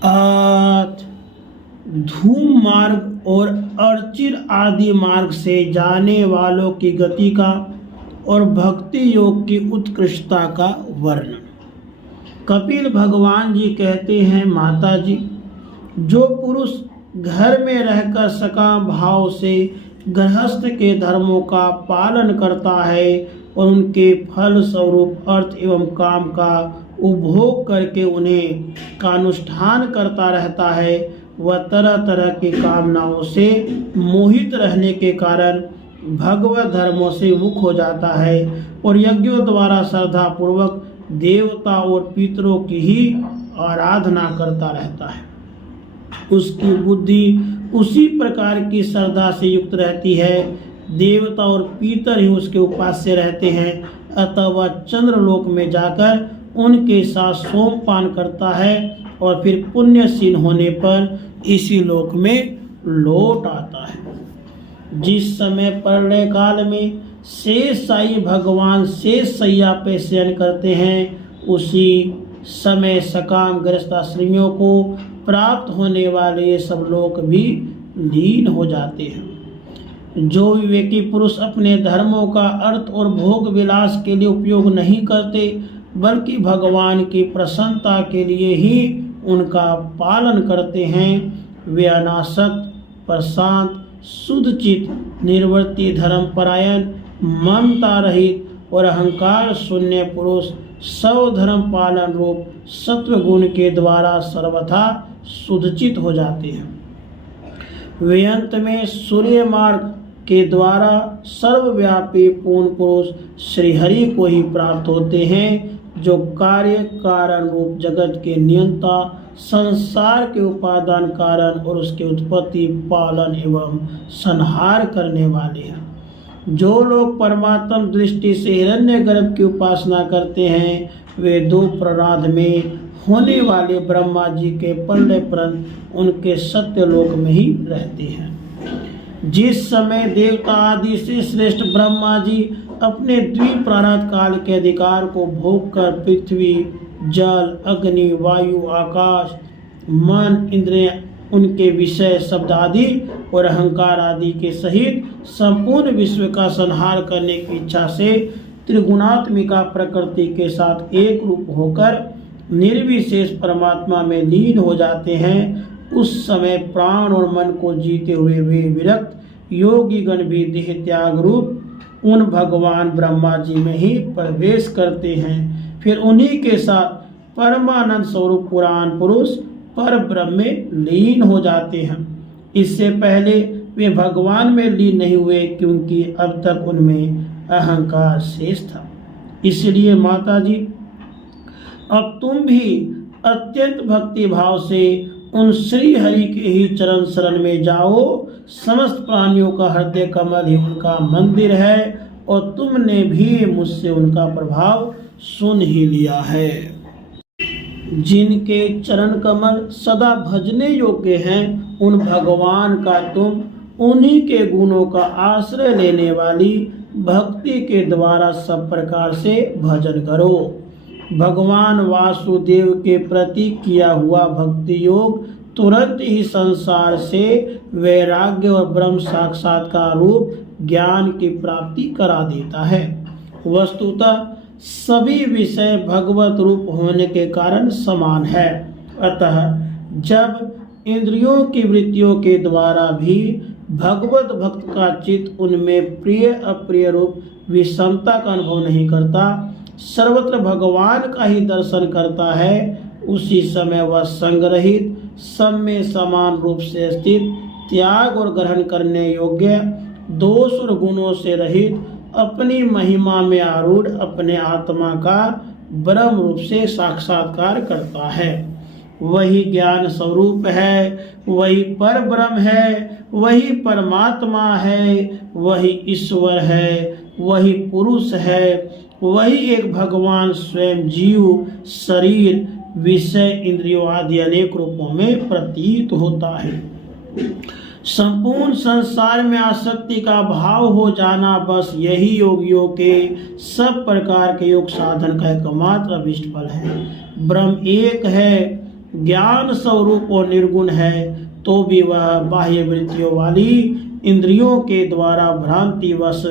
अथ धूम मार्ग और अर्चिर आदि मार्ग से जाने वालों की गति का और भक्ति योग की उत्कृष्टता का वर्णन। कपिल भगवान जी कहते हैं, माता जी, जो पुरुष घर में रहकर सकाम भाव से गृहस्थ के धर्मों का पालन करता है और उनके फल स्वरूप अर्थ एवं काम का उपभोग करके उन्हें का अनुष्ठान करता रहता है, वह तरह तरह की कामनाओं से मोहित रहने के कारण भगवत धर्मों से मुख हो जाता है और यज्ञों द्वारा श्रद्धा पूर्वक देवता और पितरों की ही आराधना करता रहता है। उसकी बुद्धि उसी प्रकार की श्रद्धा से युक्त रहती है, देवता और पितर ही उसके उपास्य रहते हैं, अतः वह चंद्रलोक में जाकर उनके साथ सोमपान करता है और फिर पुण्यशील होने पर इसी लोक में लौट आता है। जिस समय प्रलय काल में शेष साई भगवान शेष शैया पे शयन करते हैं, उसी समय सकाम गृहस्थाश्रमियों को प्राप्त होने वाले ये सब लोक भी लीन हो जाते हैं। जो विवेकी पुरुष अपने धर्मों का अर्थ और भोग विलास के लिए उपयोग नहीं करते, बल्कि भगवान की प्रसन्नता के लिए ही उनका पालन करते हैं, वे अनासक्त, प्रशांत, शुद्धचित, निर्वर्ती, धर्मपरायण, ममता रहित और अहंकार शून्य पुरुष सर्वधर्म पालन रूप सत्व गुण के द्वारा सर्वथा शुद्धचित हो जाते हैं। वे अंत में सूर्य मार्ग के द्वारा सर्वव्यापी पूर्ण पुरुष श्रीहरि को ही प्राप्त होते हैं, जो कार्य कारण रूप जगत के नियंता, संसार के उपादान कारण और उसके उत्पत्ति, पालन एवं संहार करने वाले हैं। जो लोग परमात्म दृष्टि से हिरण्यगर्भ की उपासना करते हैं, वे दो प्रराध में होने वाले ब्रह्मा जी के प्रलयपरंत उनके सत्यलोक में ही रहते हैं। जिस समय देवता आदि से श्रेष्ठ ब्रह्मा जी अपने द्विप्रारब्ध काल के अधिकार को भोग कर पृथ्वी, जल, अग्नि, वायु, आकाश, मन, इंद्रिय, उनके विषय, शब्द आदि और अहंकार आदि के सहित संपूर्ण विश्व का संहार करने की इच्छा से त्रिगुणात्मिका प्रकृति के साथ एक रूप होकर निर्विशेष परमात्मा में लीन हो जाते हैं, उस समय प्राण और मन को जीते हुए वे विरक्त योगी गण भी देह त्याग रूप उन भगवान ब्रह्मा जी में ही प्रवेश करते हैं। फिर उन्हीं के साथ परमानंद स्वरूप पुराण पुरुष पर ब्रह्म में लीन हो जाते हैं। इससे पहले वे भगवान में लीन नहीं हुए, क्योंकि अब तक उनमें अहंकार शेष था। इसलिए माता जी, अब तुम भी अत्यंत भक्ति भाव से उन श्री हरि के ही चरण शरण में जाओ। समस्त प्राणियों का हृदय कमल ही उनका मंदिर है और तुमने भी मुझसे उनका प्रभाव सुन ही लिया है। जिनके चरण कमल सदा भजने योग्य हैं, उन भगवान का तुम उन्हीं के गुणों का आश्रय लेने वाली भक्ति के द्वारा सब प्रकार से भजन करो। भगवान वासुदेव के प्रति किया हुआ भक्ति योग तुरंत ही संसार से वैराग्य और ब्रह्म साक्षात्कार रूप ज्ञान की प्राप्ति करा देता है। वस्तुतः सभी विषय भगवत रूप होने के कारण समान है, अतः जब इंद्रियों की वृत्तियों के द्वारा भी भगवत भक्त का चित्त उनमें प्रिय अप्रिय रूप विषमता का अनुभव नहीं करता, सर्वत्र भगवान का ही दर्शन करता है, उसी समय वह संग रहित, सब में समान रूप से स्थित, त्याग और ग्रहण करने योग्य, दोष और गुणों से रहित, अपनी महिमा में आरूढ़ अपने आत्मा का ब्रह्म रूप से साक्षात्कार करता है। वही ज्ञान स्वरूप है, वही पर ब्रह्म है, वही परमात्मा है, वही ईश्वर है, वही पुरुष है, वही एक भगवान स्वयं जीव, शरीर, विषय, इंद्रियों आदि अनेक रूपों में प्रतीत होता है। संपूर्ण संसार में आसक्ति का भाव हो जाना, बस यही योगियों के सब प्रकार के योग साधन का एकमात्र अभिष्ट फल है। ब्रह्म एक है, ज्ञान स्वरूप और निर्गुण है, तो भी वह बाह्य वृत्तियों वाली इंद्रियों के द्वारा भ्रांतिवश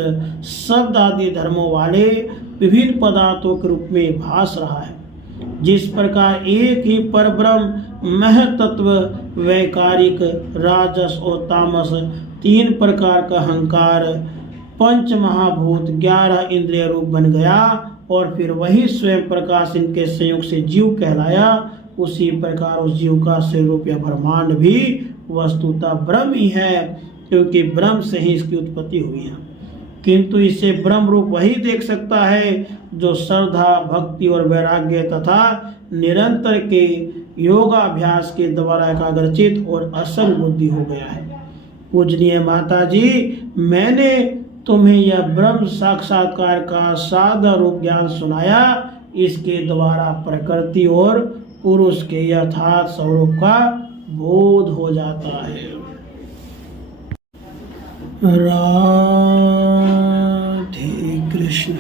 शब्द आदि धर्मों वाले विभिन्न पदार्थों के रूप में भास रहा है। जिस प्रकार एक ही परब्रह्म महतत्व वैकारिक राजस और तामस तीन प्रकार का अहंकार पंच महाभूत 11 इंद्रिय रूप बन गया और फिर वही स्वयं प्रकाश इनके संयोग से जीव कहलाया, उसी प्रकार उस जीव का स्वरूप या ब्रह्मांड भी वस्तुतः ब्रह्म ही है, क्योंकि ब्रह्म से ही इसकी उत्पत्ति हुई है। किंतु इसे ब्रह्म रूप वही देख सकता है जो श्रद्धा भक्ति और वैराग्य तथा निरंतर के योगाभ्यास के द्वारा एकाग्रचित और असंग बुद्धि हो गया है। पूजनीय माता जी, मैंने तुम्हें यह ब्रह्म साक्षात्कार का साधा रूप ज्ञान सुनाया, इसके द्वारा प्रकृति और पुरुष के यथार्थ स्वरूप का बोध हो जाता है। राधे कृष्ण।